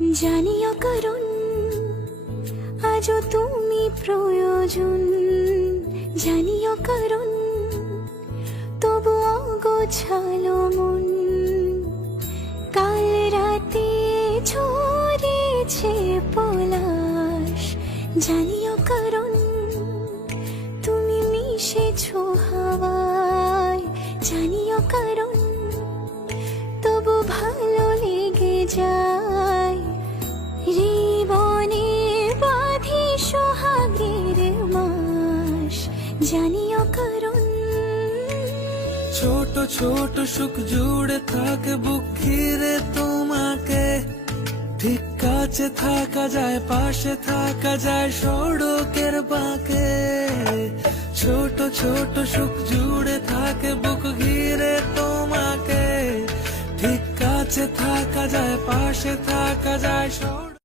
জানিও কারণ আজও তুমি প্রয়োজন, জানিও কারণ তবু অগোছালো মন। কাল রাতে ছড়িয়েছে পলাশ, জানিও কারণ তুমি মিশেছো হাওয়ায়, জানিও কারণ তবু ভালো লেগে যায়। জীবনে বাঁধি সোহাগের মাস, জানিও কারণ ছোট ছোট সুখ জুড়ে থাকে বুক ঘিরে তোমাকে। ঠিক কাছে থাকা যায়, পাশে থাকা যায় সড়কের বাঁকে। ছোট ছোট সুখ জুড়ে থাকে বুক ঘিরে তোমাকে। ঠিক কাছে থাকা যায়, পাশে থাকা যায়